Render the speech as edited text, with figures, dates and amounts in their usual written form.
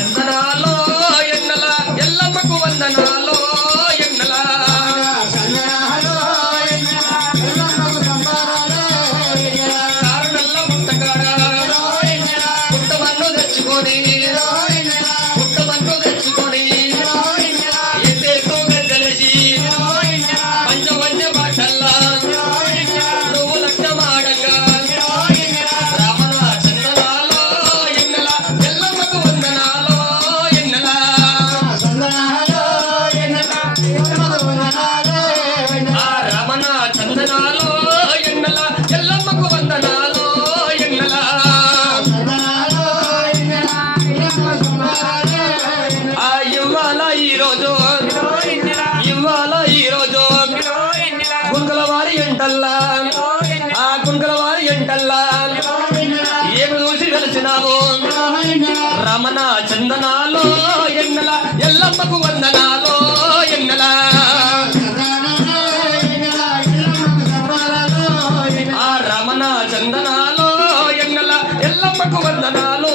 చందనాలో ఎన్నెల ఎల్లమ్మకు వందనాలో ఎన్నెల కారణల్ల పుట్టగాడ పుట్టమన్ను తెచ్చుకొని ఎత్తేతో గద్దెలసి పంచవన్య బాటల్లా నువ్వు లగ్నమాడంగా రామణ చందనాలో ఎన్నెల ఎల్లమ్మకు వందనాలో ఎన్నెల ఆ రామణ చందనాలో ఎన్నెల ఎల్లమ్మకు వందనాలో ఎన్నెల ఆ ఇవ్వాల ఈరోజు గుంకలవారి ఎంటల్లా ఆ గుంకలవారి ఎంటల్లా ఏమి చూసి కలిసినావు రమణ చందనాలో ఎన్నెల ఎల్లమ్మకు వందనాలో ఎన్నెల ఆ రమణ చందనాలో ఎన్నెల ఎల్లమ్మకు వందనాలో